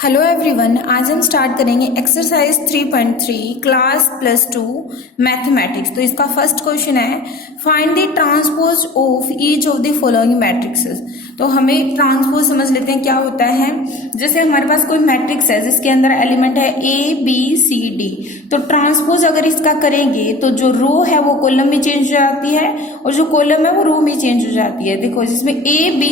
Hello everyone, आज हम start करेंगे एक्सरसाइज 3.3 क्लास +2 मैथमेटिक्स। तो इसका फर्स्ट क्वेश्चन है find the transpose of each of the following matrixes. तो हमें ट्रांसपोज समझ लेते हैं क्या होता है। जैसे हमारे पास कोई मैट्रिक्स है जिसके अंदर एलिमेंट है ABCD, तो ट्रांसपोज अगर इसका करेंगे तो जो रो है वो कॉलम में चेंज हो जाती है और जो कॉलम है वो रो में चेंज हो जाती है। देखो जिसमें AB,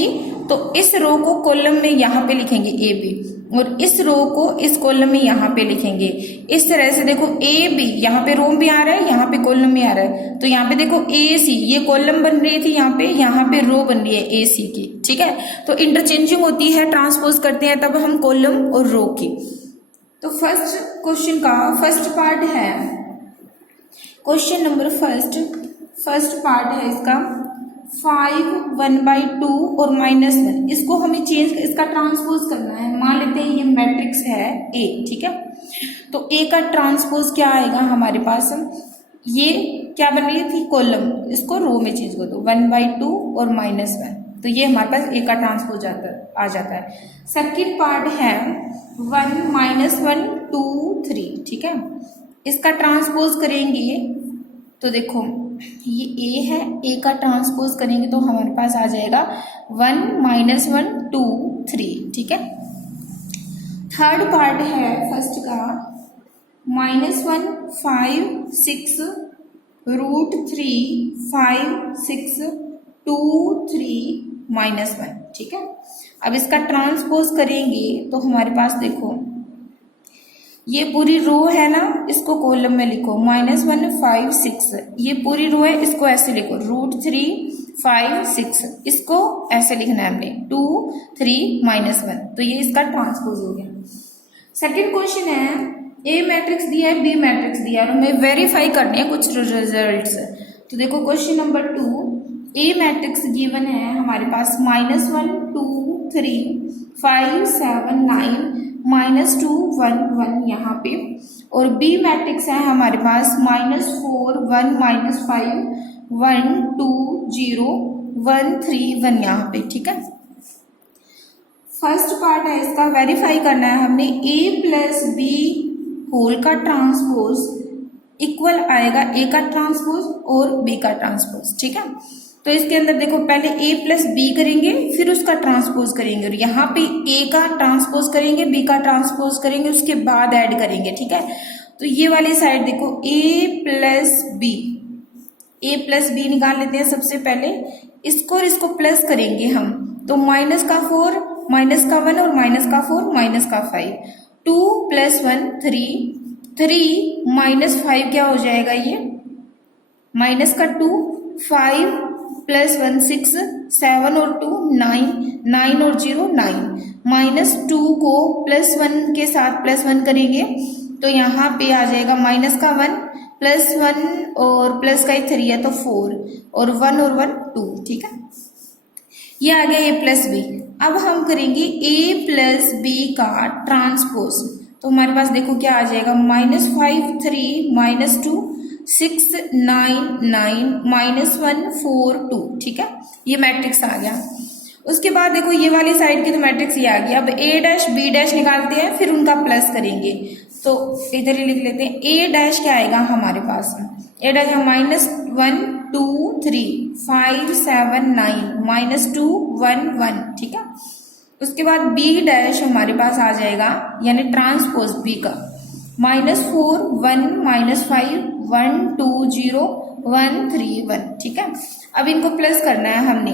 तो इस रो को कॉलम में यहाँ पे लिखेंगे AB और इस रो को इस कॉलम में यहाँ पे लिखेंगे। इस तरह से देखो ए बी, यहाँ पे रो भी आ रहा है, यहाँ पे कॉलम भी आ रहा है। तो यहाँ पे देखो ए सी, ये कॉलम बन रही थी, यहाँ पे रो बन रही है ए सी की। ठीक है, तो इंटरचेंजिंग होती है, ट्रांसपोज करते हैं तब हम कॉलम और रो की। तो फर्स्ट क्वेश्चन का फर्स्ट पार्ट है, क्वेश्चन नंबर फर्स्ट पार्ट है इसका 5 1/2 और -1। इसको हमें चेंज, इसका ट्रांसपोज करना है। मान लेते हैं ये मैट्रिक्स है ए, ठीक है। तो ए का ट्रांसपोज क्या आएगा हमारे पास, ये क्या बन रही थी कॉलम, इसको रो में चेंज कर दो 1/2 और -1, तो ये हमारे पास ए का ट्रांसपोज आ जाता है। सेकंड पार्ट है 1 -1 2 3, ठीक है। इसका ट्रांसपोज करेंगे तो देखो ये ए है, ए का ट्रांसपोज करेंगे तो हमारे पास आ जाएगा 1 -1 2 3, ठीक है। थर्ड पार्ट है फर्स्ट का -1 5 6 √3 5 6 2 3 -1, ठीक है। अब इसका ट्रांसपोज करेंगे तो हमारे पास देखो ये पूरी रो है ना, इसको कॉलम में लिखो -1 5 6, ये पूरी रो है, इसको ऐसे लिखो √3 5 6, इसको ऐसे लिखना है हमने 2 3 -1, तो ये इसका ट्रांसपोज हो गया। सेकंड क्वेश्चन है ए मैट्रिक्स दिया है, बी मैट्रिक्स दिया है और हमें वेरीफाई करने हैं कुछ रिजल्ट्स। तो देखो क्वेश्चन नंबर 2, ए मैट्रिक्स गिवन है हमारे पास -1 2 3 5 7 9 -2 1 1 यहाँ पे, और बी मैट्रिक्स है हमारे पास -4 1 -5 1 2 0 1 3 1 यहाँ पे, ठीक है। फर्स्ट पार्ट है इसका वेरीफाई करना है हमने, a प्लस बी होल का ट्रांसपोज इक्वल आएगा ए का ट्रांसपोज और बी का ट्रांसपोज, ठीक है। तो इसके अंदर देखो पहले a प्लस बी करेंगे फिर उसका ट्रांसपोज करेंगे और यहाँ पे a का ट्रांसपोज करेंगे, b का ट्रांसपोज करेंगे, उसके बाद ऐड करेंगे, ठीक है। तो ये वाली साइड देखो a प्लस बी निकाल लेते हैं सबसे पहले, इसको और इसको प्लस करेंगे हम, तो -4 -1 और -4 -5 2 + 1 3 -5 क्या हो जाएगा, ये -2 5 + 1 6 7 और 2 9 9 और 0 9 -2 को +1 के साथ +1 करेंगे तो यहाँ पे आ जाएगा -1 +1 और प्लस का 3 है तो 4 और 1 और 1 2, ठीक है। ये आ गया a प्लस बी। अब हम करेंगे a प्लस बी का ट्रांसपोज, तो हमारे पास देखो क्या आ जाएगा -5 3 -2 6 9 9 -1 4 2, ठीक है। ये मैट्रिक्स आ गया। उसके बाद देखो ये वाली साइड की तो मैट्रिक्स ये आ गया। अब a' b' निकालते हैं फिर उनका प्लस करेंगे, तो इधर ही लिख लेते हैं a' क्या आएगा हमारे पास, a' -1 2 3 5 7 9 -2 1 1, ठीक है। उसके बाद b' हमारे पास आ जाएगा यानी ट्रांसपोज b का -4 1 -5 1 2 0 1 3 1, ठीक है। अब इनको प्लस करना है हमने,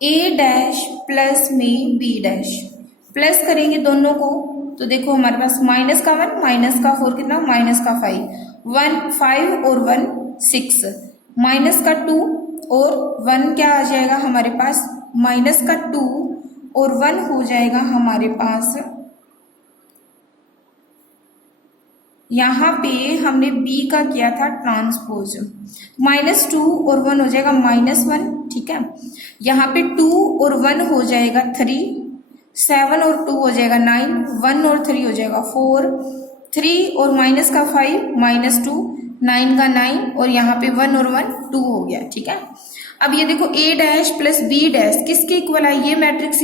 a' प्लस में b' प्लस करेंगे दोनों को, तो देखो हमारे पास -1 -4 कितना -5 1 5 और 1 6 -2 और 1 क्या आ जाएगा हमारे पास -2 और 1 हो जाएगा हमारे पास, यहाँ पे हमने b का किया था ट्रांसपोज, -2 और 1 हो जाएगा -1, ठीक है। यहाँ पे 2 और 1 हो जाएगा 3 7 और 2 हो जाएगा 9 1 और 3 हो जाएगा 4 3 और -5 -2 9 का 9 और यहाँ पे 1 और 1 2 हो गया, ठीक है। अब ये देखो a' प्लस b' किसके इक्वल है, ये मैट्रिक्स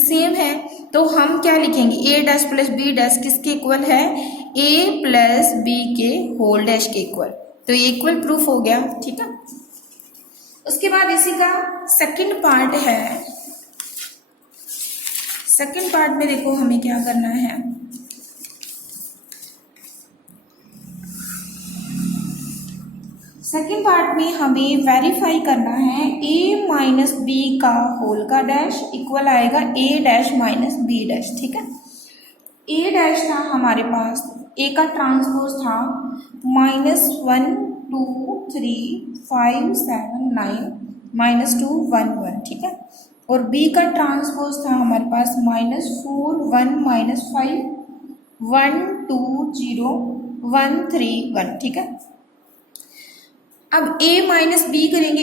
सेम है तो हम क्या लिखेंगे, ए डैश प्लस बी डैश किसके इक्वल है, ए प्लस बी के होल डैश के इक्वल। तो ये इक्वल प्रूफ हो गया, ठीक है। उसके बाद इसी का सेकंड पार्ट है। सेकंड पार्ट में देखो हमें क्या करना है, सेकंड पार्ट में हमें वेरीफाई करना है a माइनस बी का होल का डैश इक्वल आएगा a dash minus b dash, ठीक है। a डैश था हमारे पास, a का ट्रांसपोज था -1 2 3 5 7 9 -2 1 1, ठीक है। और b का ट्रांसपोज था हमारे पास -4 1 -5 1 2 0 1 3 1, ठीक है। अब a माइनस बी करेंगे,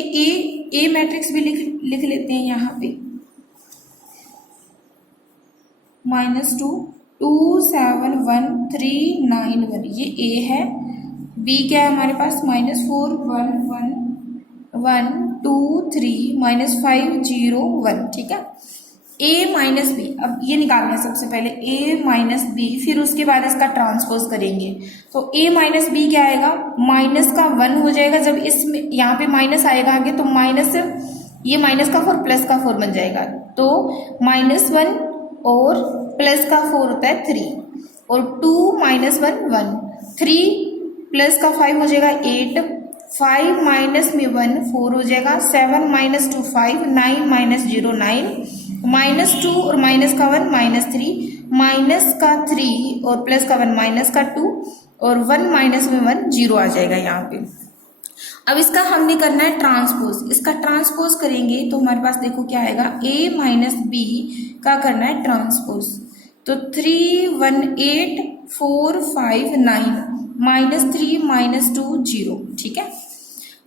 ए मैट्रिक्स भी लिख लेते हैं यहाँ पे, -2 2 7 1 3 9 1, ये a है। b क्या है हमारे पास, -4 1 1 1 2 3 -5 0 1, ठीक है। a माइनस बी, अब ये निकालना है सबसे पहले a माइनस बी, फिर उसके बाद इसका ट्रांसपोज करेंगे। तो a माइनस बी क्या आएगा, माइनस का 1 हो जाएगा, जब इसमें यहाँ पे माइनस आएगा आगे तो माइनस, ये माइनस का 4 प्लस का 4 बन जाएगा। तो -1 और प्लस का 4 होता है 3, और 2 -1 1, 3 प्लस का 5 हो जाएगा 8, 5 माइनस में 1 4 हो जाएगा, 7 -2 5, 9 -0 9, -2 और माइनस का 1 -3, माइनस का 3 और प्लस का 1 माइनस का 2, और 1 माइनस में 1 0 आ जाएगा यहाँ पे। अब इसका हमने करना है ट्रांसपोज, इसका ट्रांसपोज करेंगे तो हमारे पास देखो क्या आएगा, a माइनस बी का करना है ट्रांसपोज। तो 3 1 8 4 5 9 -3 -2 0, ठीक है।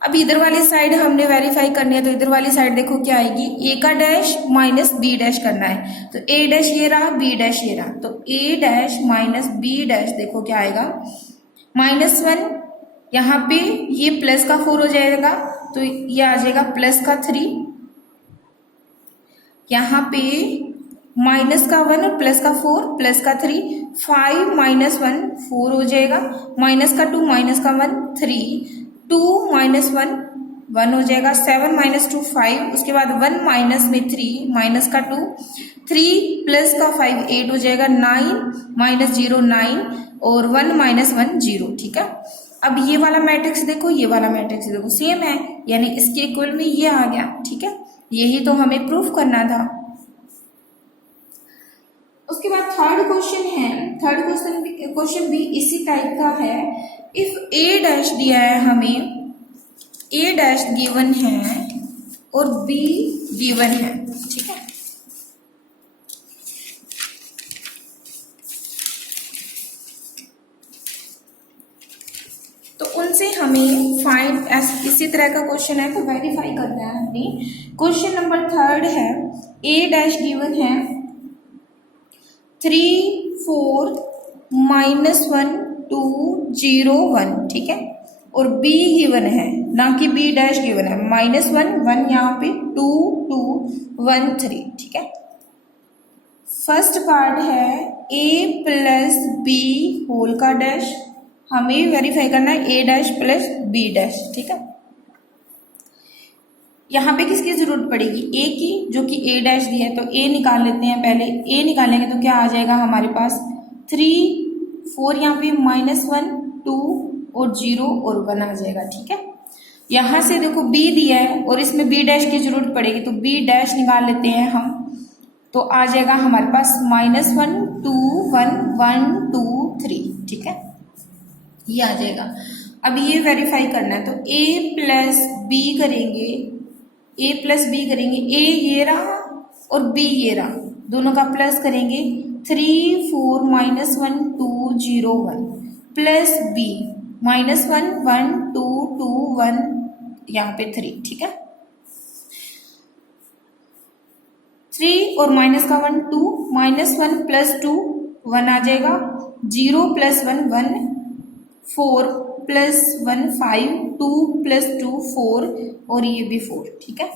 अब इधर वाली साइड हमने वेरीफाई करनी है, तो इधर वाली साइड देखो क्या आएगी, a का डैश माइनस बी डैश करना है। तो a डैश ये रहा, b डैश ये रहा, तो a dash minus b dash देखो क्या आएगा, -1, यहाँ पे ये प्लस का 4 हो जाएगा, तो ये आ जाएगा प्लस का 3, यहाँ पे माइनस का 1 और प्लस का 4 प्लस का 3, 5 -1 4 हो जाएगा, माइनस का 2 माइनस का 1 3, 2 -1 1 हो जाएगा, 7 -2 5, उसके बाद 1 माइनस में 3 माइनस का 2, 3 प्लस का 5 8 हो जाएगा, 9 -0 9, और 1 -1 0, ठीक है। अब ये वाला मैट्रिक्स देखो, ये वाला मैट्रिक्स देखो सेम है, यानी इसके इक्वल में ये आ गया, ठीक है। यही तो हमें प्रूफ करना था। उसके बाद थर्ड क्वेश्चन है, थर्ड क्वेश्चन भी इसी टाइप का है। इफ a डैश दिया है हमें, a डैश गिवन है और b गिवन है, ठीक है। तो उनसे हमें फाइंड, इसी तरह का क्वेश्चन है तो वेरीफाई करना है हमें। क्वेश्चन नंबर थर्ड है, a डैश गिवन है 3 4 -1 2 0 1, ठीक है। और b गिवन है, ना कि b डैश गिवन है, -1 1 यहाँ पे 2 2 1 3, ठीक है। फर्स्ट पार्ट है a प्लस b होल का डैश, हमें वेरीफाई करना है a dash plus b dash, ठीक है। यहाँ पे किसकी जरूरत पड़ेगी, a की, जो कि a डैश दिया है, तो a निकाल लेते हैं पहले। a निकालेंगे तो क्या आ जाएगा हमारे पास, 3 4 यहाँ पे -1 2 और 0 और 1 आ जाएगा, ठीक है। यहाँ से देखो b दिया है और इसमें b डैश की जरूरत पड़ेगी, तो b डैश निकाल लेते हैं हम, तो आ जाएगा हमारे पास -1 2 1 1 2 3, ठीक है, ये आ जाएगा। अब ये वेरीफाई करना है, तो a प्लस बी करेंगे, a प्लस बी करेंगे, a ये रहा और b ये रहा, दोनों का प्लस करेंगे, 3 4 -1 2 0 1 प्लस b -1 1 2 2 1 यहाँ पे 3, ठीक है। 3 और माइनस का 1 2, -1 प्लस 2 1 आ जाएगा, 0 प्लस 1 1, 4 प्लस 1 5, 2 प्लस 2 4 और ये भी 4, ठीक है।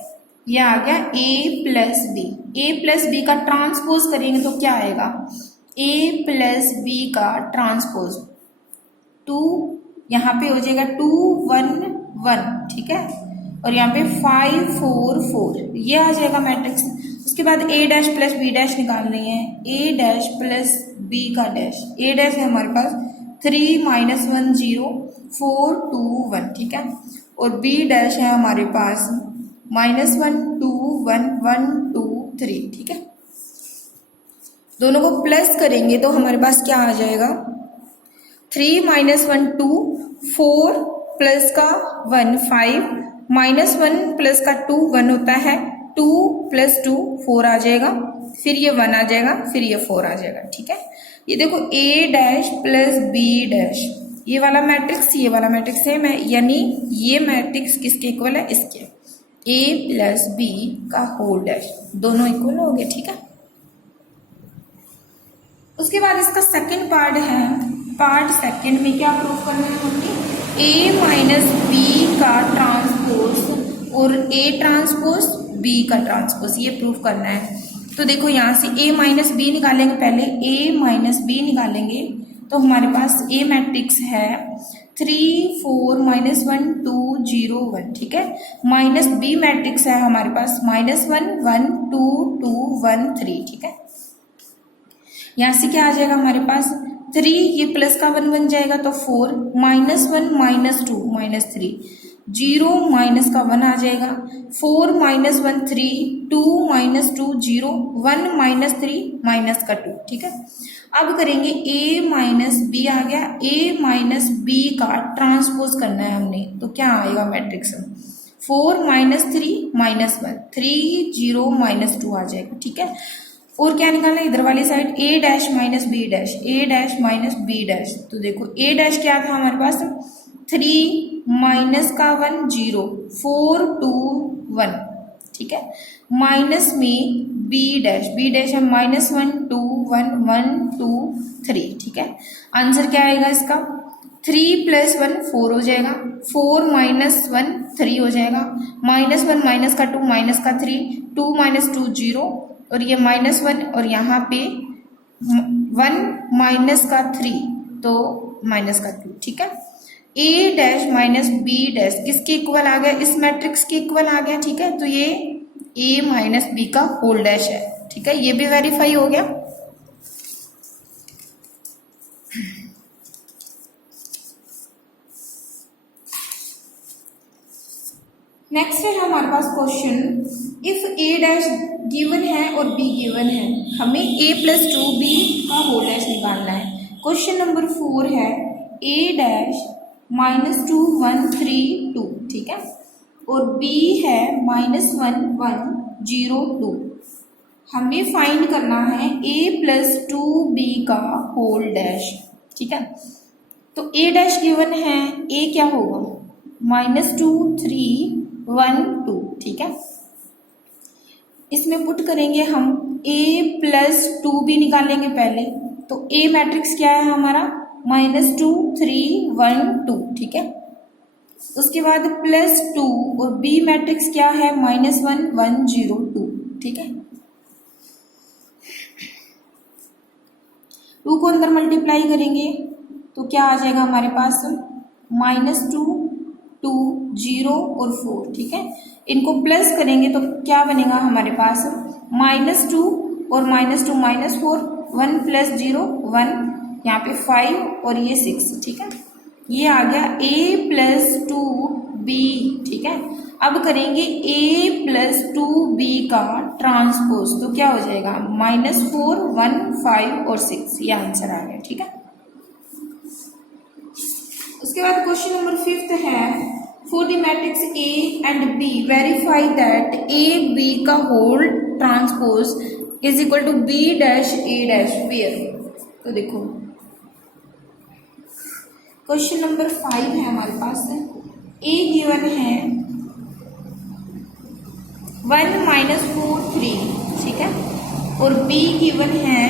ये आ गया ए प्लस बी। ए प्लस बी का ट्रांसपोज करेंगे तो क्या आएगा, ए प्लस बी का ट्रांसपोज 2, यहाँ पे हो जाएगा 2 1 1, ठीक है, और यहाँ पे 5 4 4, ये आ जाएगा मैट्रिक्स। उसके बाद ए डैश प्लस बी डैश निकाल रही है, ए डैश प्लस बी का डैश, ए डैश है हमारे पास 3 -1 0 4 2 1, ठीक है, और बी डैश है हमारे पास -1 2 1 1 2 3, ठीक है। दोनों को प्लस करेंगे तो हमारे पास क्या आ जाएगा, 3 -1 2 4 प्लस का 1 5 -1 प्लस का 2 1 होता है, 2 + 2 4 आ जाएगा, फिर ये 1 आ जाएगा, फिर ये 4 आ जाएगा, ठीक है। ये देखो ए डैश प्लस बी डैश, ये वाला मैट्रिक्स ये वाला मैट्रिक्स सेम है, यानी ये मैट्रिक्स किसके इक्वल है, इसके, ए प्लस बी का होल डैश, दोनों इक्वल हो गए, ठीक है। उसके बाद इसका सेकंड पार्ट है, पार्ट सेकंड में क्या प्रूफ करना है हमने, ए माइनस बी का ट्रांसपोज और ए ट्रांसपोज बी का ट्रांसपोज, ये प्रूफ करना है। तो देखो यहाँ से ए माइनस बी निकालेंगे, पहले ए माइनस बी निकालेंगे तो हमारे पास ए मैट्रिक्स है 3 4 -1 2 0 1, ठीक है, माइनस बी मैट्रिक्स है हमारे पास -1 1 2 2 1 3, ठीक है। यहाँ से क्या आ जाएगा हमारे पास 3, ये प्लस का 1 बन जाएगा तो 4 -1 -2 -3 0 माइनस का 1 आ जाएगा, 4 -1 3 2 -2 0 1 -3 माइनस का 2, ठीक है। अब करेंगे a माइनस बी आ गया, a माइनस बी का ट्रांसपोज करना है हमने, तो क्या आएगा मैट्रिक्स 4 -3 -1 3 0 -2 आ जाएगा, ठीक है। और क्या निकालना है इधर वाली side, a dash minus b dash, a dash minus b dash, तो देखो a डैश क्या था हमारे पास 3 माइनस का 1 0 4 2 1, ठीक है, माइनस में बी डैश है -1 2 1 1 2 3, ठीक है। आंसर क्या आएगा इसका 3 + 1 4 हो जाएगा, 4 - 1 3 हो जाएगा, -1 माइनस का 2 माइनस का 3 2 - 2 0, और ये -1 और यहाँ पे 1 माइनस का 3 तो माइनस का 2, ठीक है। ए डैश माइनस बी डैश किसके इक्वल आ गया, इस मैट्रिक्स के इक्वल आ गया, ठीक है। तो ये ए माइनस बी का होल डैश है, ठीक है, ये भी वेरीफाई हो गया। नेक्स्ट है हमारे पास question, if A dash given है और बी गिवन है, हमें a + 2b का होल डैश निकालना है। क्वेश्चन नंबर 4 है a डैश -2 1 3 2, ठीक है, और b है -1 1 0 2। हमें फाइंड करना है a + 2b का होल डैश, ठीक है। तो a डैश गिवन है, a क्या होगा -2 3 1 2, ठीक है। इसमें पुट करेंगे हम a + 2b निकालेंगे पहले, तो a मैट्रिक्स क्या है हमारा -2 3 1 2, ठीक है। उसके बाद +2 और b मैट्रिक्स क्या है -1 1 0 2, ठीक है। 2 को अंदर मल्टीप्लाई करेंगे तो क्या आ जाएगा हमारे पास -2 2 0 और 4, ठीक है। इनको प्लस करेंगे तो क्या बनेगा हमारे पास -2 और -2 -4 1 + 0 1, यहाँ पे 5 और ये 6, ठीक है। ये आ गया a + 2b, ठीक है। अब करेंगे a + 2b का ट्रांसपोज, तो क्या हो जाएगा -4 1 5 और 6, ये आंसर आ गया, ठीक है। उसके बाद क्वेश्चन नंबर 5 है, for the matrix A and B verify that A B का whole transpose is equal to B dash A dash where. तो देखो क्वेश्चन नंबर 5 है हमारे पास, A गिवन है 1 -4 3, ठीक है, और B गिवन है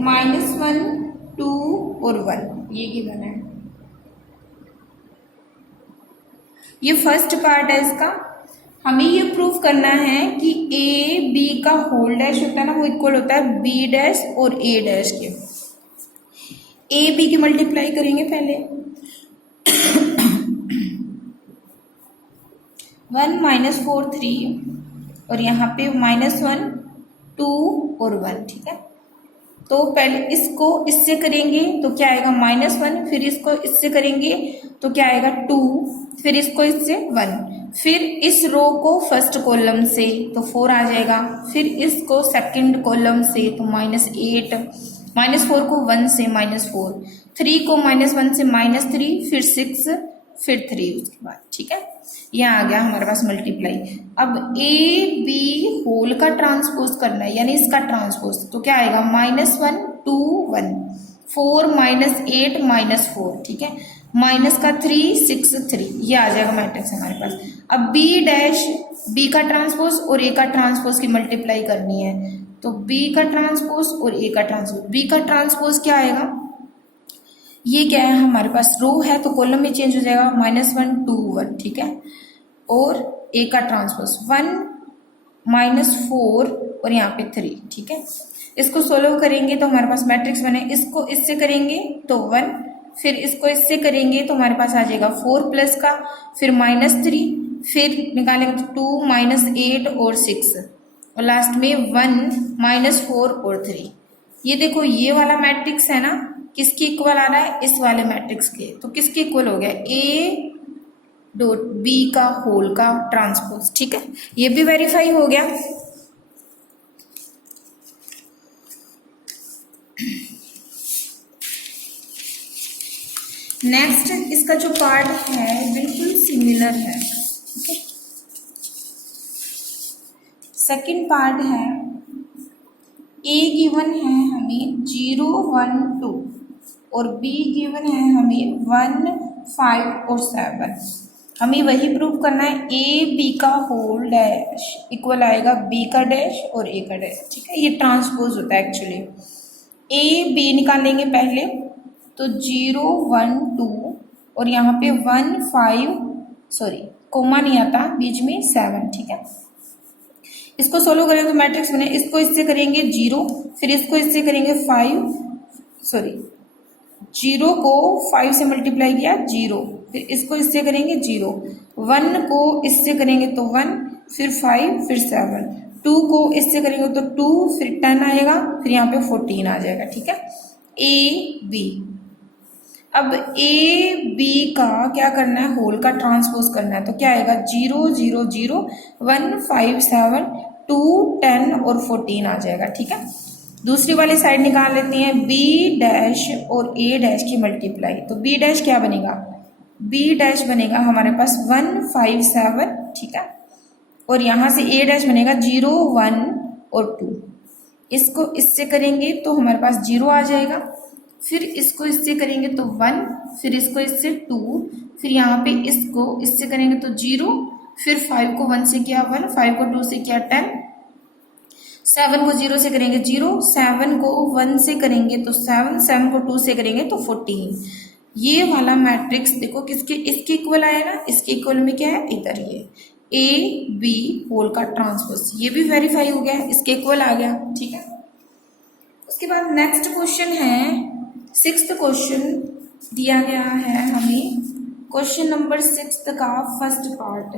-1 2 और 1, ये गिवन है। ये फर्स्ट पार्ट है इसका। हमें ये प्रूव करना है कि ए बी का होल डैश होता है ना, वो इक्वल होता है बी डैश और ए डैश के। ए बी की मल्टीप्लाई करेंगे पहले, 1 - 4 3 और यहाँ पे -1 2 और 1, ठीक है। तो पहले इसको इससे करेंगे तो क्या आएगा -1, फिर इसको इससे करेंगे तो क्या आएगा 2, फिर इसको इससे 1, फिर इस रो को फर्स्ट कॉलम से तो 4 आ जाएगा, फिर इसको सेकंड कॉलम से तो -8, -4 को 1 से -4, 3 को -1 से -3, फिर 6, फिर 3 उसके बाद, ठीक है। यह आ गया हमारे पास मल्टीप्लाई। अब ए बी होल का ट्रांसपोज करना है, यानी इसका ट्रांसपोज, तो क्या आएगा -1 2 1, 4 -8 -4, ठीक है, माइनस का 3 6 3, ये आ जाएगा मैट्रिक्स हमारे पास। अब बी डैश, बी का ट्रांसपोज और ए का ट्रांसपोज की मल्टीप्लाई करनी है, तो बी का ट्रांसपोज और ए का ट्रांसपोज। बी का ट्रांसपोज क्या आएगा, ये क्या है हमारे पास रो है तो कॉलम में चेंज हो जाएगा, -1 2 1, ठीक है। और ए का ट्रांसपोज 1 -4 और यहाँ पे 3, ठीक है। इसको सोल्व करेंगे तो हमारे पास मैट्रिक्स बने, इसको इससे करेंगे तो 1, फिर इसको इससे करेंगे तो हमारे पास आ जाएगा 4 प्लस का, फिर -3, फिर निकालेंगे तो 2 -8 और 6 और लास्ट में 1 -4 और 3। ये देखो ये वाला मैट्रिक्स है ना, किसके इक्वल आ रहा है, इस वाले मैट्रिक्स के, तो किसके इक्वल हो गया, ए डॉट बी का होल का ट्रांसपोज, ठीक है। ये भी वेरीफाई हो गया। नेक्स्ट इसका जो पार्ट है बिल्कुल सिमिलर है, ठीक है। सेकंड पार्ट है, ए गिवन है हमें 0 1 2 और बी गिवन है हमें 1 5 और 7। हमें वही प्रूव करना है, ए बी का होल डैश इक्वल आएगा बी का डैश और ए का डैश, ठीक है। ये ट्रांसपोज होता है एक्चुअली। ए बी निकालेंगे पहले तो 0 1 2 और यहाँ पे 1 5, सॉरी कोमा नहीं आता बीच में, 7, ठीक है। इसको सोल्व करें तो मैट्रिक्स बने, इसको इससे करेंगे 0, फिर इसको इससे करेंगे 5, सॉरी 0 को 5 से मल्टीप्लाई किया 0, फिर इसको इससे करेंगे 0, 1 को इससे करेंगे तो 1, फिर 5, फिर 7, 2 को इससे करेंगे तो 2, फिर 10 आएगा, फिर यहाँ पे 14 आ जाएगा, ठीक है। ए बी, अब ए बी का क्या करना है, होल का ट्रांसपोज करना है, तो क्या आएगा 0 0 0 1 5 7 2 10 और 14 आ जाएगा, ठीक है। दूसरी वाली साइड निकाल लेते हैं, बी डैश और ए डैश की मल्टीप्लाई, तो बी डैश क्या बनेगा, बी डैश बनेगा हमारे पास 1 5 7, ठीक है। और यहाँ से ए डैश बनेगा 0 1 और 2, इसको इससे करेंगे तो हमारे पास 0 आ जाएगा, फिर इसको इससे करेंगे तो 1, फिर इसको इससे 2, फिर यहाँ पे इसको इससे करेंगे तो 0, फिर 5 को 1 से किया 1, 5 को 2 से किया 10, 7 को 0 से करेंगे 0, 7 को 1 से करेंगे तो 7, 7 को 2 से करेंगे तो 14। ये वाला मैट्रिक्स देखो किसके, इसके इक्वल आया ना, इसके इक्वल में क्या है, इधर ये ए बी होल का ट्रांसपोज, ये भी वेरीफाई हो गया, इसके इक्वल आ गया, ठीक है। उसके बाद नेक्स्ट क्वेश्चन है, 6th क्वेश्चन दिया गया है हमें, क्वेश्चन नंबर 6 का फर्स्ट पार्ट।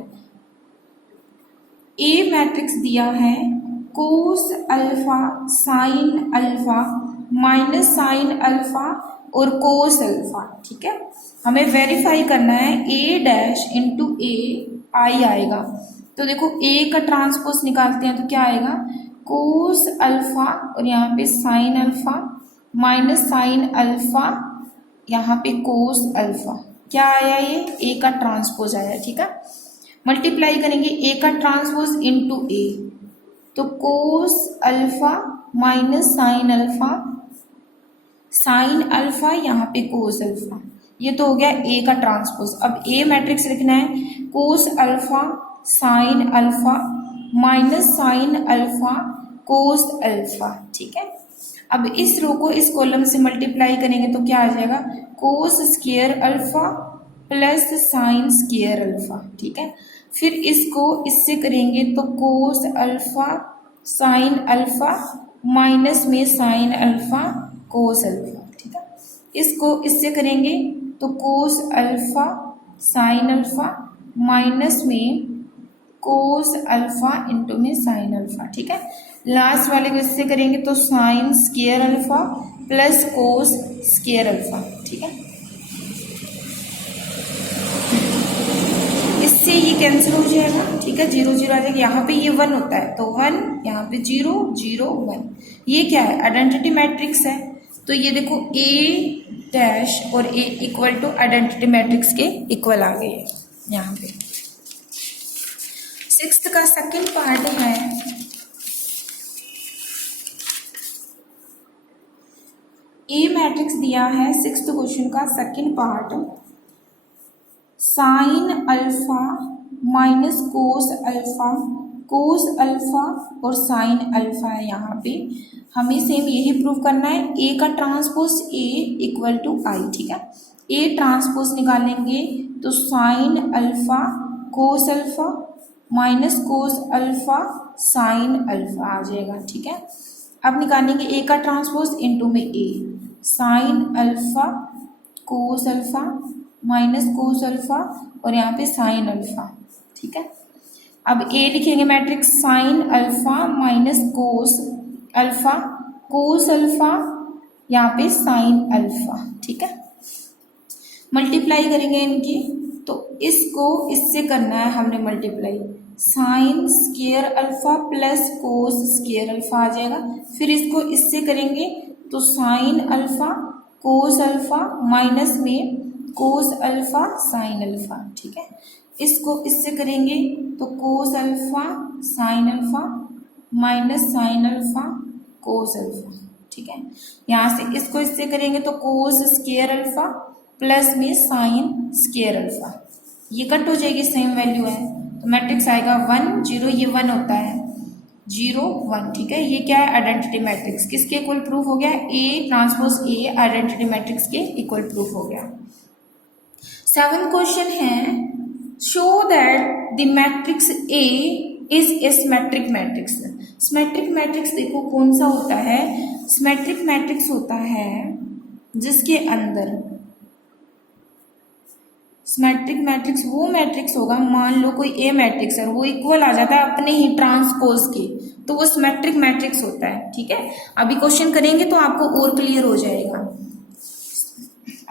ए मैट्रिक्स दिया है, कोस alpha sine alpha minus sine alpha और कोस अल्फा, ठीक है। हमें वेरीफाई करना है, ए डैश इंटू ए आई आएगा, तो देखो ए का ट्रांसपोज निकालते हैं तो क्या आएगा, कोस अल्फा और यहाँ पे sine alpha minus sine alpha, यहाँ पे कोस अल्फा, क्या आया, ये ए का ट्रांसपोज आया, ठीक है। मल्टीप्लाई करेंगे ए का ट्रांसपोज इंटू ए, तो कोस alpha minus sine alpha, sine alpha यहाँ पे कोस अल्फा, ये तो हो गया ए का ट्रांसपोज। अब ए मैट्रिक्स लिखना है, कोस alpha sine alpha minus sine alpha cos alpha, ठीक है। अब इस रो को इस कॉलम से मल्टीप्लाई करेंगे तो क्या आ जाएगा, कोस square alpha plus sign square alpha, ठीक है। फिर इसको इससे करेंगे तो कोस अल्फा साइन अल्फा माइनस में साइन अल्फा कोस अल्फा, ठीक है। इसको इससे करेंगे तो कोस अल्फा साइन अल्फा माइनस में कोस अल्फा इंटू में साइन अल्फा, ठीक है। लास्ट वाले को इससे करेंगे तो sign square alpha plus cos square alpha, ठीक है। इससे ये कैंसिल हो जाएगा, ठीक है, 0 0 आ जाएगा। यहाँ पे ये 1 होता है तो 1, यहाँ पे 0 0 1। ये क्या है, आइडेंटिटी मैट्रिक्स है। तो ये देखो ए डैश और ए इक्वल टू आइडेंटिटी मैट्रिक्स के इक्वल आ गए हैं यहाँ पे। 6th का सेकंड पार्ट है ए मैट्रिक्स दिया है 6th क्वेश्चन का second part, sine alpha minus cos alpha और साइन अल्फा है। यहाँ पे हमें सेम यही प्रूव करना है, ए का transpose A equal to I, ठीक है। ए ट्रांसपोज निकालेंगे तो sine alpha cos alpha minus cos alpha sine alpha आ जाएगा, ठीक है। अब निकालेंगे ए का ट्रांसपोज इनटू में A, sine alpha cos alpha minus cos alpha और यहाँ पे साइन अल्फा, ठीक है। अब ए लिखेंगे matrix sine alpha minus cos alpha यहाँ पे साइन अल्फा, ठीक है। मल्टीप्लाई करेंगे इनकी तो इसको इससे करना है हमने multiply, sine square alpha plus cos square alpha आ जाएगा। फिर इसको इससे करेंगे तो sine alpha cos alpha minus में कोस अल्फा साइन अल्फा, ठीक है। इसको इससे करेंगे तो कोस alpha sine alpha minus sine alpha cos alpha, ठीक है। यहाँ से इसको इससे करेंगे तो कोस स्क्वायर अल्फा प्लस में साइन स्क्वायर अल्फा, ये कट हो जाएगी, सेम वैल्यू है तो मैट्रिक्स आएगा 1 0, ये 1 होता है 0 1, ठीक है। ये क्या है, आइडेंटिटी मैट्रिक्स किसके इक्वल प्रूफ हो गया, A transpose A identity matrix के इक्वल प्रूफ हो गया। 7th क्वेश्चन है, show that the matrix A is a symmetric matrix. Symmetric matrix देखो कौन सा होता है, सिमेट्रिक मैट्रिक्स होता है जिसके अंदर, सिमेट्रिक मैट्रिक्स वो मैट्रिक्स होगा, मान लो कोई ए मैट्रिक्स है वो इक्वल आ जाता है अपने ही ट्रांसपोज के, तो वो सिमेट्रिक मैट्रिक्स होता है, ठीक है। अभी क्वेश्चन करेंगे तो आपको और क्लियर हो जाएगा।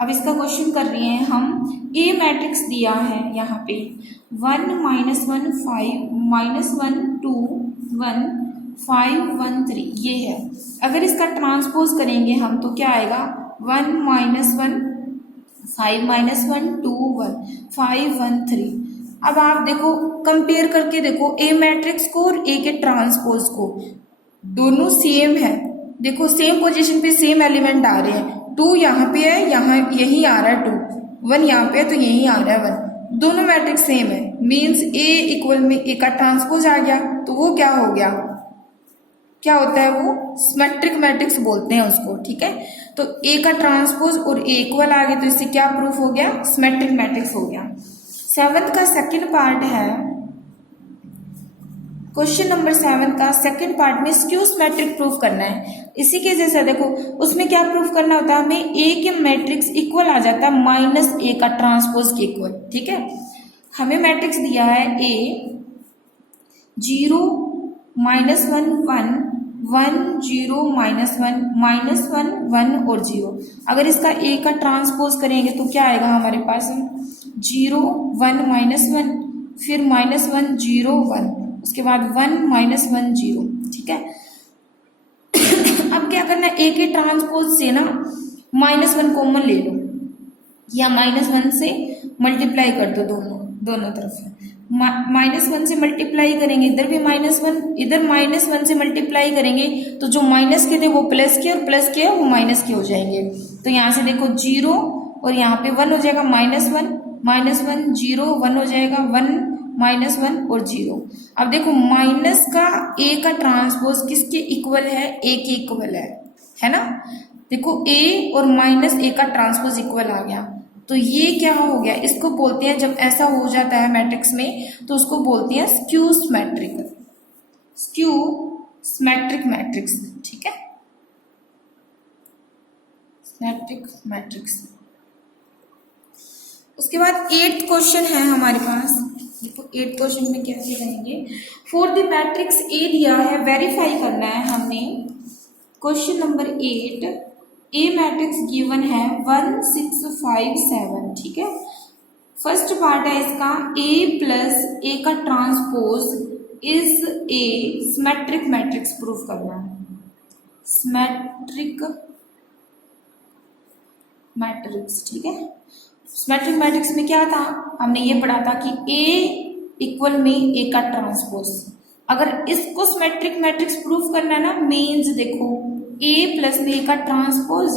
अब इसका क्वेश्चन कर रहे हैं हम, ए मैट्रिक्स दिया है यहाँ पे 1 -1 5 -1 2 1 5 1 3, ये है। अगर इसका ट्रांसपोज करेंगे हम तो क्या आएगा, 1 -1 5 -1 2 1 5 1 3। अब आप देखो कंपेयर करके देखो ए मैट्रिक्स को और ए के ट्रांसपोज को, दोनों सेम है। देखो सेम पोजीशन पे सेम एलिमेंट आ रहे हैं, 2 यहाँ पे है, यहाँ यही आ रहा है 2, 1 यहाँ पे है तो यही आ रहा है 1, दोनों मैट्रिक्स सेम है, मीन्स ए इक्वल में ए का ट्रांसपोज आ गया तो वो क्या हो गया, क्या होता है वो सिमेट्रिक मैट्रिक्स बोलते हैं उसको, ठीक है। तो ए का ट्रांसपोज और ए इक्वल आ गए तो इससे क्या प्रूफ हो गया, सिमेट्रिक मैट्रिक्स हो गया। 7th का सेकंड पार्ट है, क्वेश्चन नंबर 7 का सेकंड पार्ट में स्क्यू सिमेट्रिक प्रूफ करना है। इसी के जैसा देखो उसमें क्या प्रूफ करना होता है, हमें ए के मैट्रिक्स इक्वल आ जाता है माइनस ए का ट्रांसपोज के इक्वल, ठीक है। हमें मैट्रिक्स दिया है ए 0 -1 1 1 0 -1 1 और 0। अगर इसका ए का ट्रांसपोज करेंगे तो क्या आएगा हमारे पास, 0 1 -1 फिर -1 0 1 उसके बाद 1 -1 0, ठीक है। अब क्या करना है, ए के ट्रांसपोज से ना -1 कॉमन ले लो या -1 से मल्टीप्लाई कर दो, दोनों तरफ -1 से मल्टीप्लाई करेंगे, इधर भी -1 इधर -1 से मल्टीप्लाई करेंगे तो जो माइनस के थे वो प्लस के और प्लस के वो माइनस के हो जाएंगे। तो यहाँ से देखो 0 और यहाँ पे 1 हो जाएगा, -1 0 1 हो जाएगा, 1 -1 और 0। अब देखो माइनस का ए का ट्रांसपोज किसके इक्वल है, ए के इक्वल है ना। देखो ए और माइनस ए का ट्रांसपोज इक्वल आ गया, तो ये क्या हो गया, इसको बोलते हैं, जब ऐसा हो जाता है मैट्रिक्स में तो उसको बोलते हैं स्क्यू सिमेट्रिक मैट्रिक्स। ठीक है, सिमेट्रिक मैट्रिक्स। उसके बाद 8th क्वेश्चन है हमारे पास। देखो 8th क्वेश्चन में कैसे करेंगे, फॉर द मैट्रिक्स ए दिया है, वेरीफाई करना है हमने। क्वेश्चन नंबर 8, ए मैट्रिक्स गिवन है 1 6 5 7। ठीक है, फर्स्ट पार्ट है इसका, ए प्लस ए का transpose is a symmetric matrix proof करना है। सिमेट्रिक मैट्रिक्स, ठीक है। सिमेट्रिक मैट्रिक्स में क्या था, हमने ये पढ़ा था कि ए इक्वल में ए का ट्रांसपोज। अगर इसको सिमेट्रिक मैट्रिक्स प्रूफ करना है ना, मीन्स देखो ए प्लस में ए का ट्रांसपोज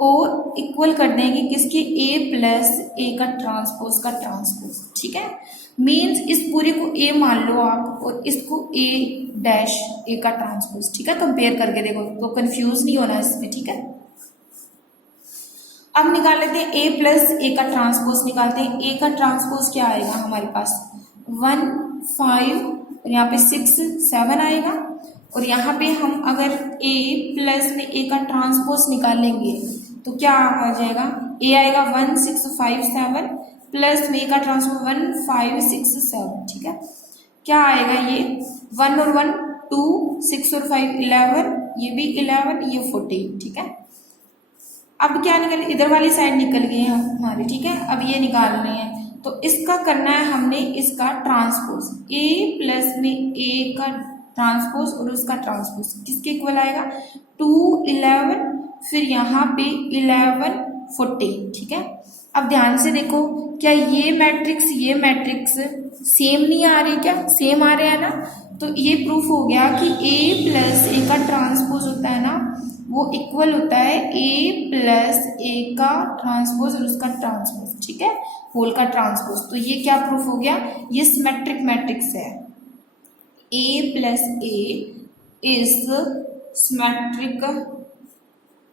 और इक्वल कर देंगे किसके, ए प्लस ए का ट्रांसपोज। ठीक है, मीन्स इस पूरे को ए मान लो आप और इसको ए डैश ए का ट्रांसपोज। ठीक है, कंपेयर करके देखो तो कंफ्यूज नहीं होना इसमें। ठीक है, अब निकाल लेते हैं ए प्लस ए का ट्रांसपोज निकालते हैं। ए का ट्रांसपोज क्या आएगा हमारे पास, 1 5 और यहाँ पे 6 7 आएगा। और यहाँ पे हम अगर ए प्लस में ए का ट्रांसपोज निकालेंगे तो क्या आ जाएगा, ए आएगा 1 6 5 7 प्लस में ए का ट्रांसपोज 1 5 6 7। ठीक है, क्या आएगा ये 1 और 1 2 6 और 5 11, ये भी 11, ये 14। ठीक है, अब क्या निकल, इधर वाली साइड निकल गई है हमारी। ठीक है, अब ये निकालने हैं तो इसका करना है हमने, इसका ट्रांसपोज ए प्लस में ए का ट्रांसपोज और उसका ट्रांसपोज किसके इक्वल आएगा, 2 11, फिर यहाँ पे 11 14। ठीक है, अब ध्यान से देखो, क्या ये मैट्रिक्स सेम नहीं आ रही, क्या सेम आ रहे हैं ना, तो ये प्रूफ हो गया कि ए प्लस ए का ट्रांसपोज होता है ना, वो इक्वल होता है ए प्लस ए का ट्रांसपोज और उसका ट्रांसपोज। ठीक है, होल का ट्रांसपोज। तो ये क्या प्रूफ हो गया, ये सिमेट्रिक मैट्रिक्स है, A plus A is symmetric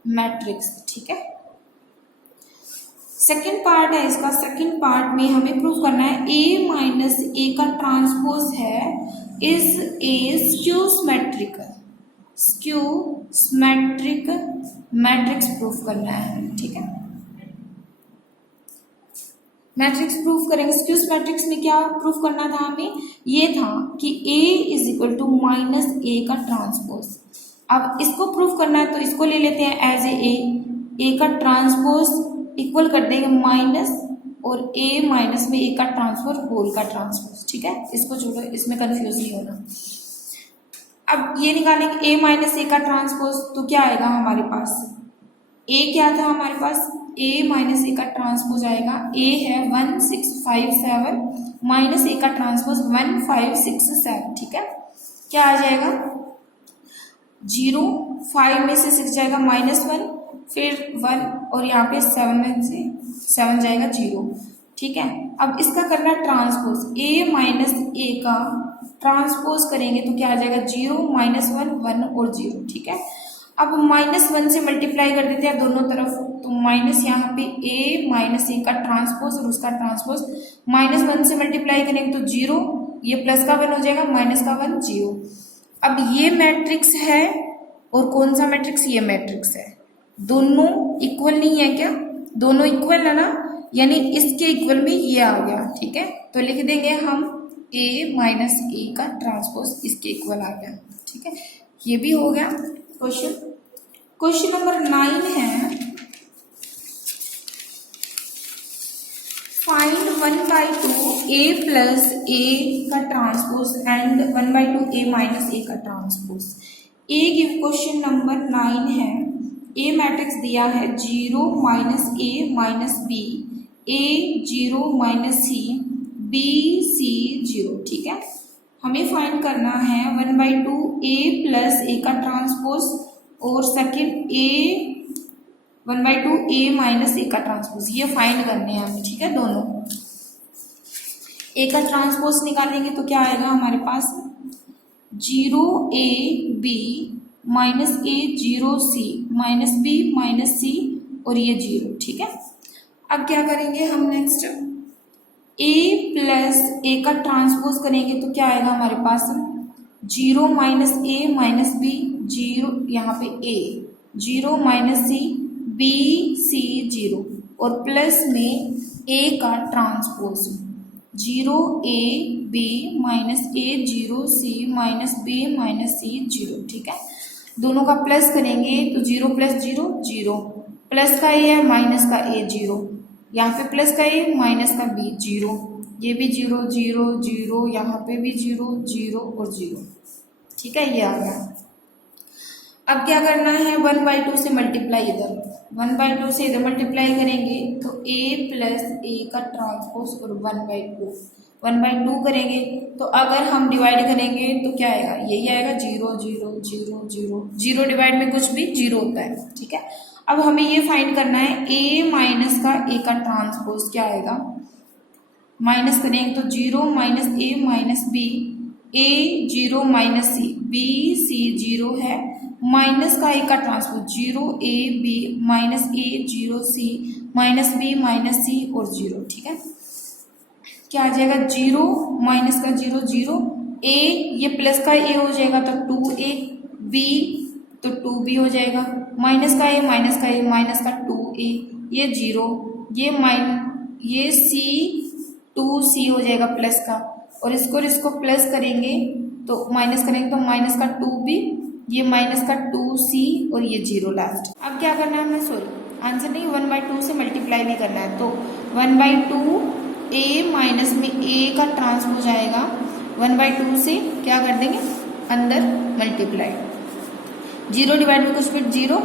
matrix. ठीक है, सेकेंड पार्ट है इसका, सेकेंड पार्ट में हमें प्रूफ करना है ए माइनस ए का ट्रांसपोज है is A skew symmetric matrix proof करना है। ठीक है, मैट्रिक्स प्रूफ करेंगे। स्क्यू मैट्रिक्स में क्या प्रूफ करना था हमें, ये था कि ए इज इक्वल टू माइनस ए का ट्रांसपोज। अब इसको प्रूफ करना है तो इसको ले लेते हैं एज ए का ट्रांसपोज इक्वल कर देंगे माइनस और ए माइनस में ए का ट्रांसपोज होल का ट्रांसपोज। ठीक है, इसको छोड़ो, इसमें कंफ्यूज नहीं होना। अब ये निकालेंगे ए माइनस ए का ट्रांसपोज, तो क्या आएगा हमारे पास, ए क्या था हमारे पास, ए माइनस ए का ट्रांसपोज आएगा, ए है 1 6 5 7 माइनस ए का ट्रांसपोज 1 5 6 7। ठीक है, क्या आ जाएगा 0, 5 में से 6 जाएगा -1, फिर 1 और यहाँ पे 7 में से 7 जाएगा 0। ठीक है, अब इसका करना ट्रांसपोज, ए माइनस ए का ट्रांसपोज करेंगे तो क्या आ जाएगा 0 -1 1 और 0। ठीक है, अब -1 से मल्टीप्लाई कर देते हैं दोनों तरफ, तो माइनस यहाँ पे ए माइनस ए का ट्रांसपोज और उसका ट्रांसपोज -1 से मल्टीप्लाई करेंगे तो 0, ये प्लस का 1 हो जाएगा, माइनस का 1 0। अब ये मैट्रिक्स है और कौन सा मैट्रिक्स, ये मैट्रिक्स है, दोनों इक्वल नहीं है क्या, दोनों इक्वल है ना, यानी इसके इक्वल में ये आ गया। ठीक है, तो लिख देंगे हम ए माइनस ए का ट्रांसपोज इसके इक्वल आ गया। ठीक है, ये भी हो गया क्वेश्चन नंबर 9 है, फाइंड 1/2 ए प्लस ए का ट्रांसपोज एंड 1/2 ए माइनस ए का ट्रांसपोज। ए गिव क्वेश्चन नंबर 9 है, ए मैट्रिक्स दिया है 0 माइनस ए माइनस बी, ए 0 माइनस सी, बी सी 0। ठीक है, हमें फाइंड करना है 1/2 ए प्लस ए का ट्रांसपोज और सेकंड ए 1/2 ए माइनस ए का ट्रांसपोज, ये फाइंड करने हैं हमें। ठीक है, दोनों ए का ट्रांसपोज निकालेंगे तो क्या आएगा हमारे पास 0 A B minus A 0 C minus B minus C और ये 0। ठीक है, अब क्या करेंगे हम नेक्स्ट, ए प्लस ए का ट्रांसपोज करेंगे तो क्या आएगा हमारे पास, 0 माइनस ए माइनस बी, 0 यहाँ पे ए, 0 माइनस सी, बी सी 0 और प्लस में ए का transpose, 0 A B minus A 0 C minus B minus C 0। ठीक है, दोनों का प्लस करेंगे तो 0 प्लस 0 0, प्लस का ए है माइनस का ए 0, यहाँ पे प्लस का ए माइनस का बी 0, ये भी 0 0 0, यहाँ पे भी 0 0 और 0। ठीक है, ये आ गया। अब क्या करना है, 1/2 से मल्टीप्लाई, इधर 1/2 से इधर मल्टीप्लाई करेंगे तो a प्लस ए का ट्रांसपोज और 1/2 करेंगे तो अगर हम डिवाइड करेंगे तो क्या आएगा, यही आएगा 0 0 0 0, 0 डिवाइड में कुछ भी 0 होता है। ठीक है, अब हमें ये फाइंड करना है a माइनस का a का ट्रांसपोज क्या आएगा, माइनस करेंगे तो 0 minus a minus b, a 0 minus c, b c 0 है, माइनस का ए का transpose 0 A B minus A 0 C minus B minus C और 0। ठीक है, क्या आ जाएगा, 0 माइनस का 0 0, ए ये प्लस का ए हो जाएगा तो 2a, बी तो 2b हो जाएगा, माइनस का ए माइनस का 2a, ये 0, ये सी 2c हो जाएगा प्लस का, और इसको प्लस करेंगे तो माइनस करेंगे तो माइनस का 2b, ये माइनस का 2c और ये 0 लास्ट। अब क्या करना है हमें, सॉरी आंसर नहीं, 1/2 से मल्टीप्लाई भी करना है तो 1/2 a माइनस में a का ट्रांसपोज आएगा, 1/2 से क्या कर देंगे अंदर मल्टीप्लाई, 0 डिवाइड में कुछ भी 0,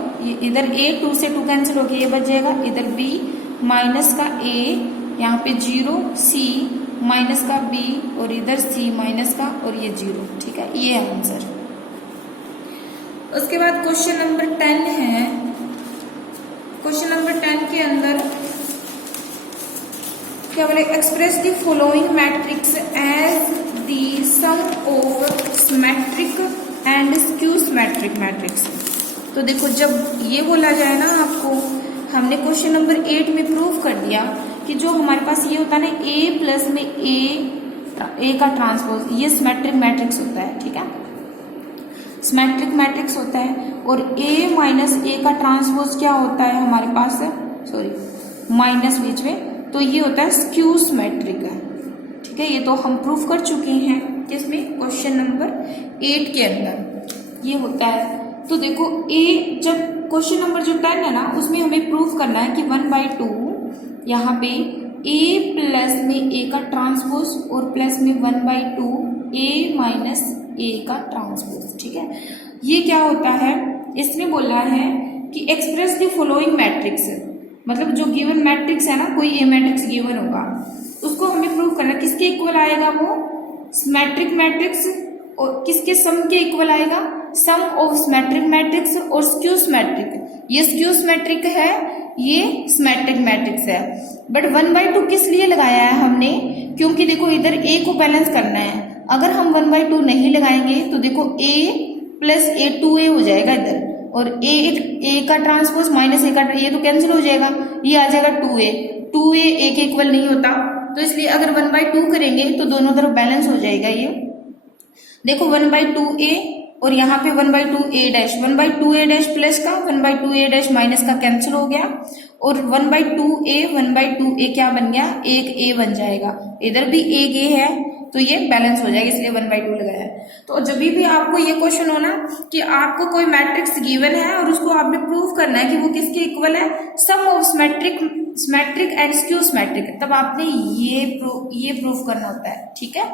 इधर a 2 से 2 कैंसिल होके ये बच जाएगा, इधर b माइनस का a, यहाँ पे 0 c माइनस का b और इधर c माइनस का और ये 0। ठीक है, ये है आंसर। उसके बाद क्वेश्चन नंबर 10 है, क्वेश्चन नंबर 10 के अंदर क्या बोले, express the following matrix as the sum of symmetric and skew symmetric matrix. तो देखो जब ये बोला जाए ना आपको, हमने क्वेश्चन नंबर 8 में प्रूव कर दिया कि जो हमारे पास ये होता है ना a प्लस में a का ट्रांसपोज, ये सिमेट्रिक मैट्रिक्स होता है। ठीक है, सिमेट्रिक मैट्रिक्स होता है, और a माइनस ए का ट्रांसपोज क्या होता है हमारे पास, सॉरी माइनस बीच में, तो ये होता है स्क्यू सिमेट्रिक है। ठीक है, ये तो हम प्रूफ कर चुके हैं किसमें, क्वेश्चन नंबर 8 के अंदर ये होता है। तो देखो a, जब क्वेश्चन नंबर जो 10 है ना उसमें हमें प्रूफ करना है कि 1/2 यहाँ पे a प्लस में a का ट्रांसपोज और प्लस में 1/2 a माइनस a का ट्रांसपोज। ठीक है, ये क्या होता है, इसमें बोला है कि एक्सप्रेस द फॉलोइंग मैट्रिक्स, मतलब जो गिवन मैट्रिक्स है ना, कोई ए मैट्रिक्स गिवन होगा उसको हमें प्रूव करना, किसके इक्वल आएगा वो, सिमेट्रिक मैट्रिक्स, और किसके सम के इक्वल आएगा, सम ऑफ सिमेट्रिक मैट्रिक्स और स्क्यू सिमेट्रिक। ये स्क्यू सिमेट्रिक है, ये सिमेट्रिक मैट्रिक्स है, बट 1/2 किस लिए लगाया है हमने, क्योंकि देखो इधर a को बैलेंस करना है। अगर हम 1/2 नहीं लगाएंगे तो देखो a प्लस a 2a हो जाएगा इधर, और a का ट्रांसपोज माइनस a का, ये तो कैंसिल हो जाएगा, ये आ जाएगा 2a a के इक्वल नहीं होता, तो इसलिए अगर 1/2 करेंगे तो दोनों तरफ बैलेंस हो जाएगा। ये देखो 1/2a और यहाँ पे 1/2a dash, 1/2a dash plus का 1/2a डैश माइनस का कैंसिल हो गया, और 1/2a क्या बन गया, एक a बन जाएगा, इधर भी एक a है तो ये बैलेंस हो जाएगा, इसलिए 1/2 लगाया है। तो जब भी आपको ये क्वेश्चन हो ना कि आपको कोई मैट्रिक्स गिवन है और उसको आपने प्रूव करना है कि वो किसके इक्वल है, sum of symmetric and skew symmetric, तब आपने ये प्रूव करना होता है। ठीक है,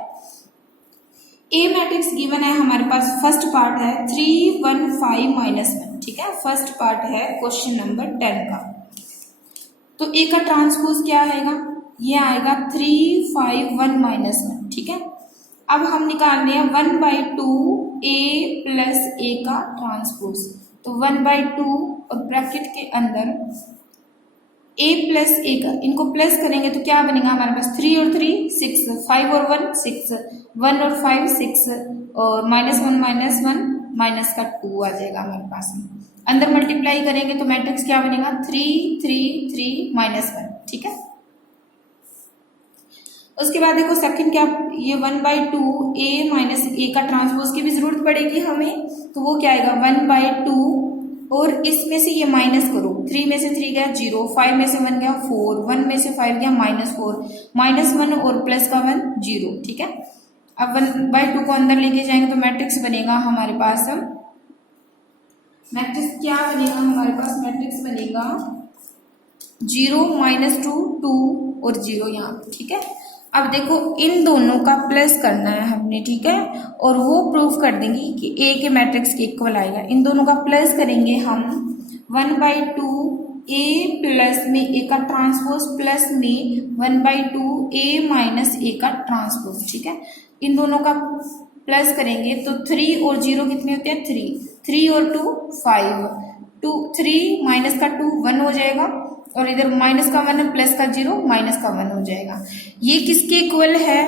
ए मैट्रिक्स गिवन है हमारे पास, फर्स्ट पार्ट है 3 1 5 -1। ठीक है, फर्स्ट पार्ट है क्वेश्चन नंबर 10 का। तो ए का ट्रांसपोज क्या आएगा, ये आएगा 3 5 1 -1। ठीक है, अब हम निकालने हैं 1/2 a प्लस a का ट्रांसपोज, तो 1/2 और ब्रैकेट के अंदर a प्लस a का, इनको प्लस करेंगे तो क्या बनेगा हमारे पास, 3 और 3 6, 5 और 1 6, 1 और 5 6, और -1 माइनस का 2 आ जाएगा हमारे पास में। अंदर मल्टीप्लाई करेंगे तो मैट्रिक्स क्या बनेगा, 3 3 3 -1। ठीक है। उसके बाद देखो सेकंड क्या, ये 1/2 a माइनस ए का ट्रांसपोज की भी जरूरत पड़ेगी हमें, तो वो क्या आएगा 1/2 और इसमें से ये माइनस करो, 3 में से 3 गया 0, 5 में से 1 गया 4, 1 में से 5 गया -4, -1 और प्लस का 1 0, ठीक है। अब 1/2 को अंदर लेके जाएंगे तो मैट्रिक्स बनेगा हमारे पास, मैट्रिक्स क्या बनेगा हमारे पास, मैट्रिक्स बनेगा 0 -2 2 और 0 यहाँ पे, ठीक है। अब देखो इन दोनों का प्लस करना है हमने, ठीक है, और वो प्रूफ कर देंगे कि ए के मैट्रिक्स के इक्वल आएगा। इन दोनों का प्लस करेंगे हम 1/2 ए प्लस में ए का ट्रांसपोज प्लस में 1/2 ए माइनस ए का ट्रांसपोज, ठीक है। इन दोनों का प्लस करेंगे तो 3 और 0 कितने होते हैं 3 और 2 5, 3 माइनस का 2 1 हो जाएगा और इधर माइनस का 1 प्लस का 0 माइनस का 1 हो जाएगा। ये किसके इक्वल है,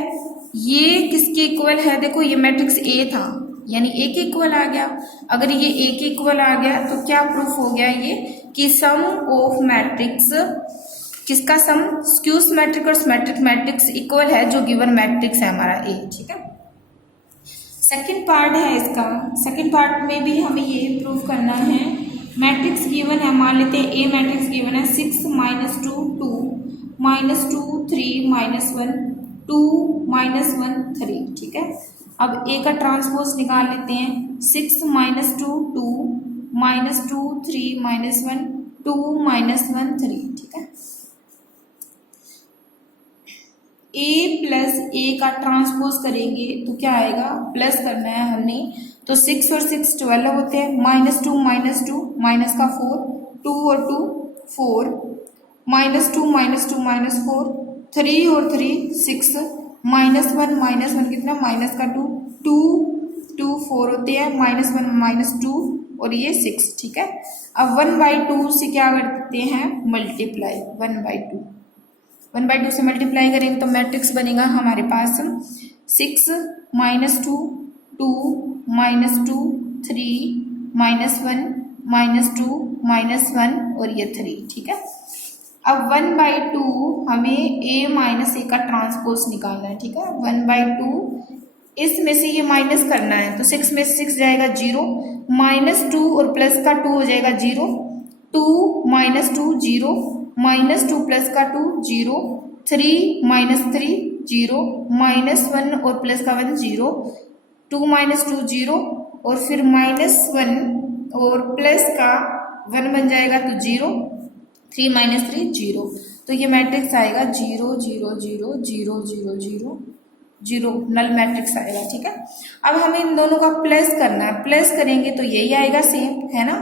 ये किसके इक्वल है, देखो ये मैट्रिक्स ए था यानी ए के इक्वल आ गया। अगर ये ए के इक्वल आ गया तो क्या प्रूफ हो गया ये कि सम ऑफ मैट्रिक्स, किसका सम, स्क्यू सिमेट्रिक और सिमेट्रिक मैट्रिक्स इक्वल है जो गिवन मैट्रिक्स है हमारा ए, ठीक है। सेकंड पार्ट है इसका, सेकंड पार्ट में भी हमें ये प्रूफ करना है, मैट्रिक्स गिवन है, मान लेते हैं ए मैट्रिक्स गिवन है 6 -2 2 -2 3 -1 2 -1 3, ठीक है। अब ए का ट्रांसपोज निकाल लेते हैं, 6 -2 2 -2 3 -1 2 -1 3, ठीक है। ए प्लस ए का ट्रांसपोज करेंगे तो क्या आएगा, प्लस करना है हमने, तो 6 और 6 12 होते हैं, -2 माइनस का 4, 2 और 2 4, -2 -4, 3 और 3 6, -1 कितना माइनस का 2 2 4 होते हैं, -1 -2 और ये 6, ठीक है। अब 1/2 से क्या करते हैं मल्टीप्लाई, 1/2 से मल्टीप्लाई करेंगे तो मैट्रिक्स बनेगा हमारे पास 6 -2 2 -2 3 -1 -2 -1 और ये 3, ठीक है। अब 1/2 हमें a माइनस ए का ट्रांसपोज निकालना है, ठीक है। 1/2 इसमें से ये माइनस करना है तो 6 में से 6 जाएगा 0, -2 और प्लस का 2 हो जाएगा 0, 2 -2 0, -2 प्लस का 2 0, 3 -3 0, -1 और प्लस का 1 0, 2 -2 0 और फिर -1 और प्लस का 1 बन जाएगा तो 0, 3 -3 0, तो ये मैट्रिक्स आएगा 0 0 0 0 0 0 0, नल मैट्रिक्स आएगा, ठीक है। अब हमें इन दोनों का प्लस करना है, प्लस करेंगे तो यही आएगा सेम, है ना।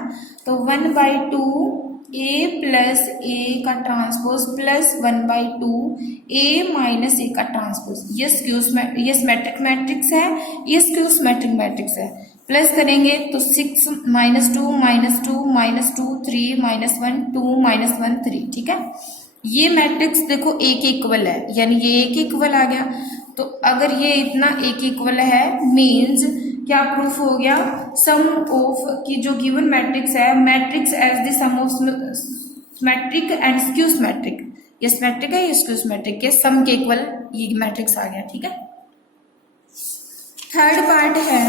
तो 1/2 ए प्लस ए का ट्रांसपोज प्लस 1/2 ए माइनस ए का ट्रांसपोज, ये सिमेट्रिक मैट्रिक्स है, ये स्क्यू सिमेट्रिक मैट्रिक्स है। प्लस करेंगे तो 6 -2 -2 -2 3 -1 2 -1 3, ठीक है। ये मैट्रिक्स देखो ए के इक्वल है यानी ये ए के इक्वल आ गया, तो अगर ये इतना ए के इक्वल है मीन्स क्या प्रूफ हो गया, सम ऑफ की जो गिवन मैट्रिक्स है, matrix as the sum of symmetric and skew symmetric, ये सिमेट्रिक है ये स्क्यू सिमेट्रिक के सम के इक्वल ये मैट्रिक्स आ गया, ठीक है। थर्ड पार्ट है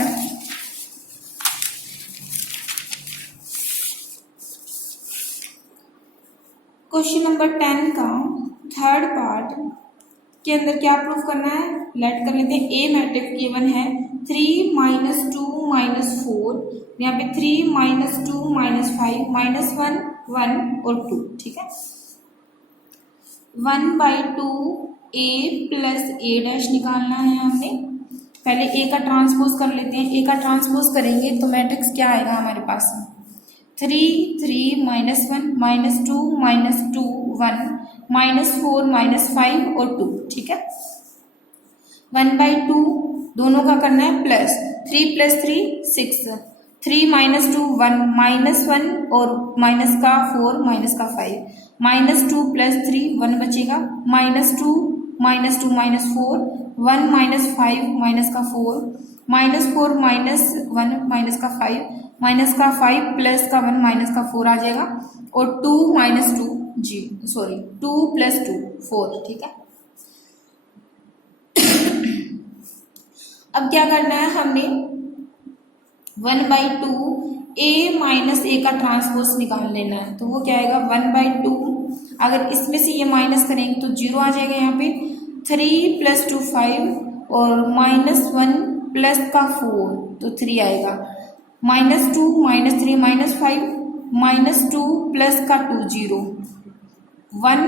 क्वेश्चन नंबर 10 का थर्ड पार्ट के अंदर क्या प्रूफ करना है, लेट कर लेते हैं। ए मैट्रिक्स गिवन है 3 -2 -4, यहाँ पे 3 -2 -5 -1 1 और 2, ठीक है। 1/2 a प्लस a डैश निकालना है हमने, पहले a का ट्रांसपोज कर लेते हैं। a का ट्रांसपोज करेंगे तो मैट्रिक्स क्या आएगा हमारे पास 3 3 -1 -2 -2 1 -4 -5 और 2, ठीक है। 1/2 दोनों का करना है प्लस, 3 + 3 6, 3 -2 1 -1 और माइनस का 4 माइनस का 5, -2 + 3 1 बचेगा, -2 -2 -4 1 -5 माइनस का 4 -4 -1 माइनस का 5 माइनस का 5 प्लस का 1 माइनस का 4 आ जाएगा, और 2 माइनस 2 2 प्लस 2 4, ठीक है। अब क्या करना है, हमने 1/2 a माइनस a का ट्रांसपोज निकाल लेना है। तो वो क्या आएगा 1/2, अगर इसमें से ये माइनस करेंगे तो 0 आ जाएगा यहाँ पे। 3 प्लस 2 5 और -1 प्लस का 4 तो 3 आएगा। -2 -3 -5 -2 प्लस का 2 0, 1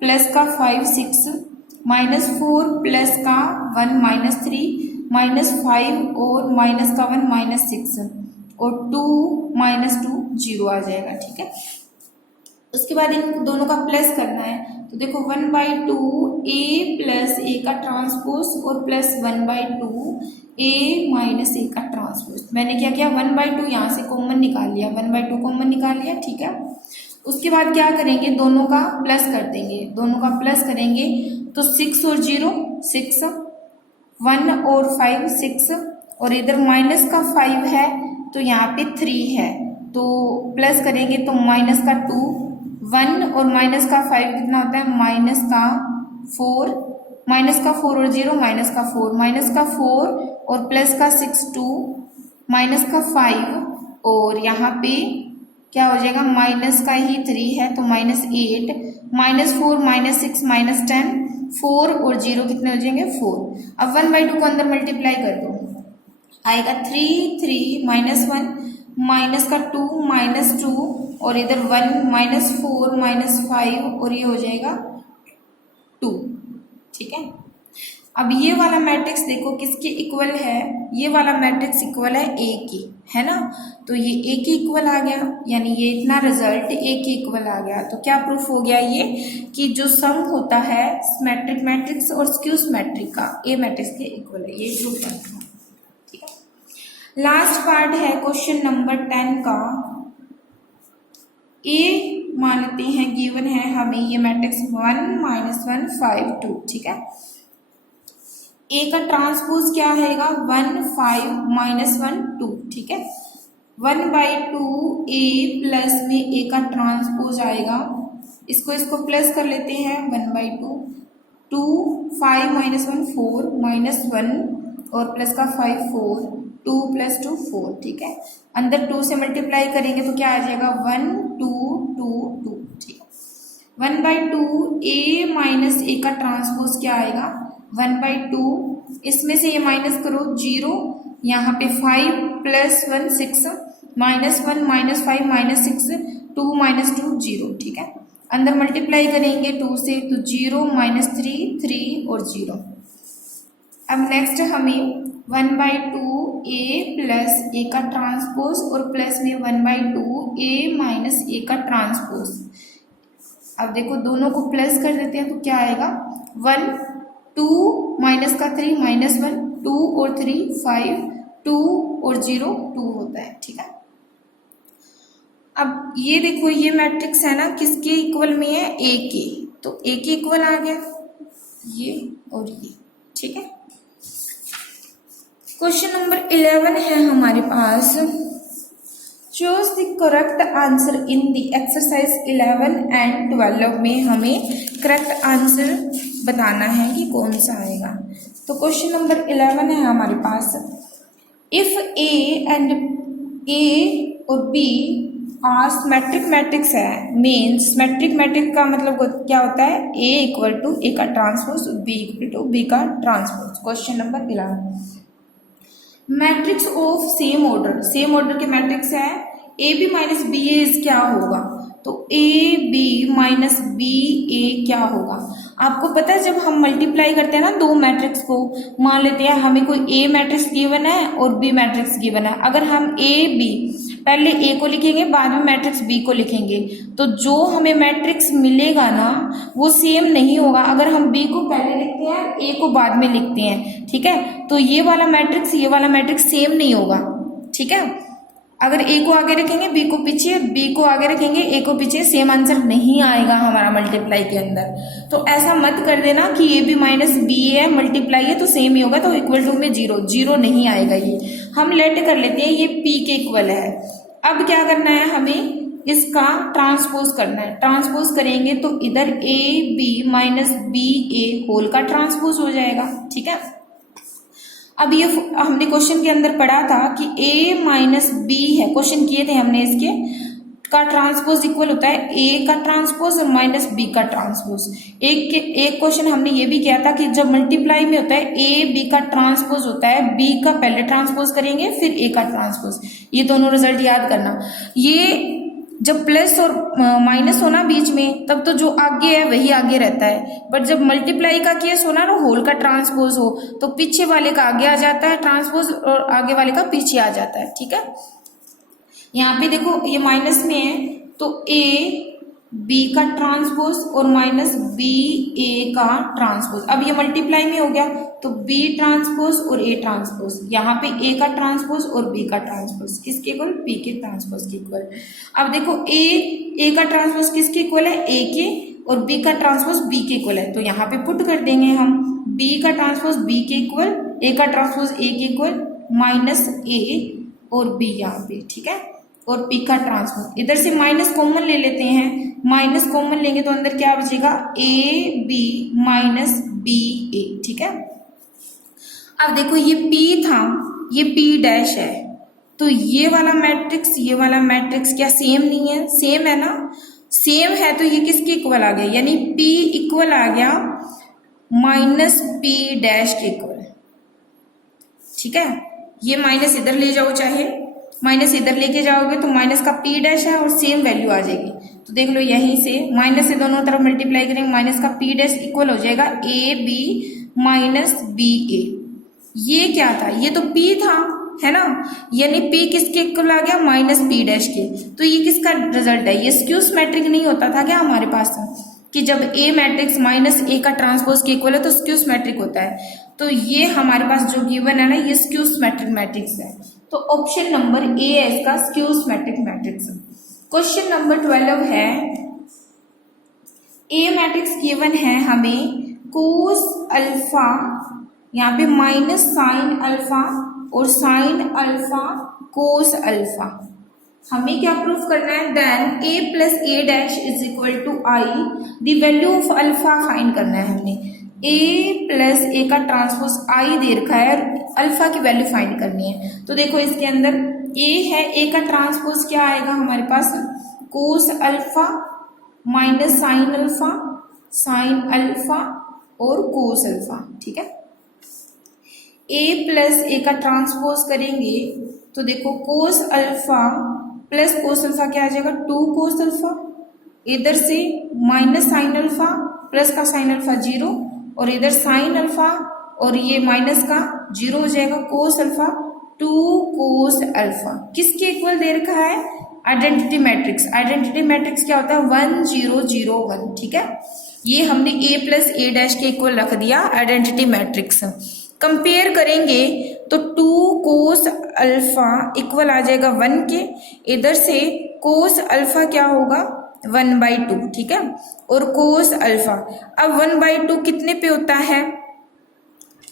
प्लस का 5 6, -4 प्लस का 1 -3 -5 और माइनस का 1 -6 और 2 -2 0 आ जाएगा, ठीक है। उसके बाद इन दोनों का प्लस करना है, तो देखो 1/2 a प्लस a का ट्रांसपोज और प्लस 1/2 a माइनस a का ट्रांसपोज। मैंने क्या किया 1/2 यहाँ से कॉमन निकाल लिया, 1/2 कॉमन निकाल लिया, ठीक है। उसके बाद क्या करेंगे, दोनों का प्लस कर देंगे, दोनों का प्लस करेंगे तो 6 और 0 6, 1 और 5 6, और इधर माइनस का 5 है तो यहाँ पे 3 है, तो प्लस करेंगे तो माइनस का 2, 1 और माइनस का 5 कितना होता है माइनस का 4, माइनस का 4 और 0 माइनस का 4, माइनस का 4 और प्लस का 6 2, माइनस का 5 और यहाँ पे क्या हो जाएगा माइनस का ही 3 है तो -8, -4 -6 -10, 4 और 0 कितने हो जाएंगे 4। अब 1/2 को अंदर मल्टीप्लाई कर दो, आएगा 3 3 -1 माइनस का 2 -2 और इधर 1 -4 -5 और ये हो जाएगा 2, ठीक है। अब ये वाला मैट्रिक्स देखो किसके इक्वल है, ये वाला मैट्रिक्स इक्वल है a की, है ना। तो ये a के इक्वल आ गया, यानी ये इतना रिजल्ट a के इक्वल आ गया। तो क्या प्रूफ हो गया ये कि जो सम होता है सिमेट्रिक मैट्रिक्स और स्क्यूज मैट्रिक का a मैट्रिक्स के इक्वल है, ये प्रूफ करना है, ठीक है। लास्ट पार्ट है क्वेश्चन नंबर 10 का। a मान लेते हैं गिवन है हमें ये मैट्रिक्स 1 -1 5 2, ठीक है। a का ट्रांसपोज क्या रहेगा 1 5 -1 2, ठीक है। 1/2 a प्लस में a का ट्रांसपोज आएगा, इसको प्लस कर लेते हैं 1/2, 2 5 -1 4 -1 और प्लस का 5 4, 2 + 2 4, ठीक है। अंदर 2 से मल्टीप्लाई करेंगे तो क्या आ जाएगा 1 2 2 2, ठीक है। 1/2 a माइनस a का ट्रांसपोज क्या आएगा 1/2, इसमें से ये माइनस करो 0, यहाँ पे 5 + 1 6, -1 -5 -6 2 -2 0, ठीक है। अंदर मल्टीप्लाई करेंगे 2 से तो 0 -3 3 और 0। अब नेक्स्ट हमें 1/2 a प्लस a का ट्रांसपोज और प्लस में 1/2 a माइनस a का ट्रांसपोज। अब देखो दोनों को प्लस कर देते हैं तो क्या आएगा 1 2 माइनस का 3 -1 2 और 3 5 2 और 0 2 होता है, ठीक है। अब ये देखो ये मैट्रिक्स है ना किसके इक्वल में है a के, तो a के इक्वल आ गया ये और ये, ठीक है। क्वेश्चन नंबर 11 है हमारे पास। Choose the correct answer in the exercise 11 and 12 में हमें करेक्ट आंसर बताना है कि कौन सा आएगा। तो क्वेश्चन नंबर 11 है हमारे पास। इफ a एंड a और b आर सिमेट्रिक मैट्रिक्स है, मीन्स सिमेट्रिक मैट्रिक का मतलब क्या होता है a = a का ट्रांसपोज b = b का transpose. Question number 11 matrix of same order के मैट्रिक्स है ए बी माइनस बी ए क्या होगा, तो ए बी माइनस बी ए क्या होगा। आपको पता है जब हम मल्टीप्लाई करते हैं ना दो मैट्रिक्स को, मान लेते हैं हमें कोई ए मैट्रिक्स गिवन है और बी मैट्रिक्स गिवन है, अगर हम ए बी पहले ए को लिखेंगे बाद में मैट्रिक्स बी को लिखेंगे तो जो हमें मैट्रिक्स मिलेगा ना वो सेम नहीं होगा अगर हम बी को पहले लिखते हैं ए को बाद में लिखते हैं, ठीक है। तो ये वाला मैट्रिक्स सेम नहीं होगा, ठीक है। अगर ए को आगे रखेंगे बी को पीछे, बी को आगे रखेंगे ए को पीछे, सेम आंसर नहीं आएगा हमारा मल्टीप्लाई के अंदर। तो ऐसा मत कर देना कि ए बी माइनस बी है मल्टीप्लाई है तो सेम ही होगा, तो इक्वल टू में जीरो नहीं आएगा। ये हम लेट कर लेते हैं ये पी के इक्वल है, अब क्या करना है हमें, इसका ट्रांसपोज करना है। ट्रांसपोज करेंगे तो इधर A B minus B A whole का ट्रांसपोज हो जाएगा, ठीक है। अब ये हमने क्वेश्चन के अंदर पढ़ा था कि a माइनस बी है, क्वेश्चन किए थे हमने, इसके का ट्रांसपोज इक्वल होता है a का ट्रांसपोज और माइनस b का ट्रांसपोज। एक क्वेश्चन हमने ये भी किया था कि जब मल्टीप्लाई में होता है a b का ट्रांसपोज होता है, b का पहले ट्रांसपोज करेंगे फिर a का ट्रांसपोज। ये दोनों रिजल्ट याद करना। ये जब प्लस और माइनस होना बीच में तब तो जो आगे है वही आगे रहता है, बट जब मल्टीप्लाई का केस होना ना, होल का ट्रांसपोज हो, तो पीछे वाले का आगे आ जाता है ट्रांसपोज और आगे वाले का पीछे आ जाता है, ठीक है। यहाँ पे देखो ये माइनस में है तो a b का ट्रांसपोज और माइनस b a का ट्रांसपोज। अब ये मल्टीप्लाई में हो गया तो b ट्रांसपोज और a ट्रांसपोज, यहाँ पे a का ट्रांसपोज और b का ट्रांसपोज किसके इक्वल, b के ट्रांसपोज के इक्वल। अब देखो a का ट्रांसपोज किसके इक्वल है, a के, और b का ट्रांसपोज b के इक्वल है, तो यहाँ पे पुट कर देंगे हम b का ट्रांसपोज b के इक्वल, a का ट्रांसपोज a के इक्वल, माइनस a और b यहाँ पे, ठीक है, और p का ट्रांसपोज। इधर से माइनस कॉमन ले लेते हैं, माइनस कॉमन लेंगे तो अंदर क्या बचेगा, a b minus b a, ठीक है। अब देखो ये p था, ये p डैश है, तो ये वाला मैट्रिक्स क्या सेम नहीं है, सेम है ना, सेम है तो ये किसके इक्वल आ गया, यानी p इक्वल आ गया माइनस p डैश के इक्वल, ठीक है। ये माइनस इधर ले जाओ, चाहे माइनस इधर लेके जाओगे तो माइनस का p डैश है और सेम वैल्यू आ जाएगी। तो देख लो यहीं से माइनस से दोनों तरफ मल्टीप्लाई करेंगे, माइनस का p डैश इक्वल हो जाएगा a b minus b a। ये क्या था, ये तो p था, है ना, यानी p किसके इक्वल आ गया, माइनस p डैश के। तो ये किसका रिजल्ट है, ये स्क्यू सिमेट्रिक नहीं होता था क्या हमारे पास कि जब a मैट्रिक्स माइनस a का ट्रांसपोज के इक्वल है तो स्क्यू सिमेट्रिक होता है। तो ये हमारे पास जो गिवन है ना, ये स्क्यू सिमेट्रिक मैट्रिक्स है। तो ऑप्शन नंबर ए है इसका skew symmetric matrix. Question number 12 है, ए मैट्रिक्स गिवन है हमें कोस अल्फा, यहाँ पे माइनस साइन अल्फा और साइन अल्फा कोस अल्फा। हमें क्या प्रूफ करना है, then a plus a dash is equal to I, the value of alpha find करना है हमें। a प्लस a का ट्रांसपोज i दे रखा है, अल्फा की वैल्यू फाइंड करनी है। तो देखो इसके अंदर a है, a का ट्रांसपोज क्या आएगा हमारे पास, cos alpha minus sine alpha और कोस अल्फा, ठीक है। a प्लस a का ट्रांसपोज करेंगे तो देखो cos alpha plus cos alpha क्या आ जाएगा, 2 कोस अल्फा, इधर से माइनस साइन अल्फा प्लस का साइन अल्फा 0, और इधर साइन अल्फा और ये माइनस का 0 हो जाएगा, कोस अल्फा 2 कोस अल्फा किसके इक्वल दे रखा है, आइडेंटिटी मैट्रिक्स। आइडेंटिटी मैट्रिक्स क्या होता है, 1 0 0 1, ठीक है। ये हमने a प्लस a डैश के इक्वल रख दिया आइडेंटिटी मैट्रिक्स। कंपेयर करेंगे तो 2 कोस अल्फा इक्वल आ जाएगा 1 के, इधर से कोस अल्फा क्या होगा 1/2, ठीक है, और कोस अल्फा। अब 1/2 कितने पे होता है,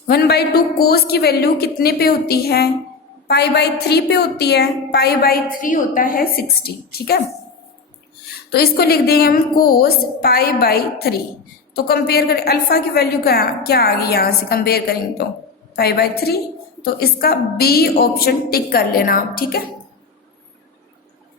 1/2 कोस की वैल्यू कितने पे होती है, π/3 पे होती है, π/3 होता है 60, ठीक है। तो इसको लिख देंगे हम कोस π/3। तो कंपेयर करें अल्फा की वैल्यू क्या आ गई, यहाँ से कंपेयर करेंगे तो π/3, तो इसका बी ऑप्शन टिक कर लेना आप, ठीक है।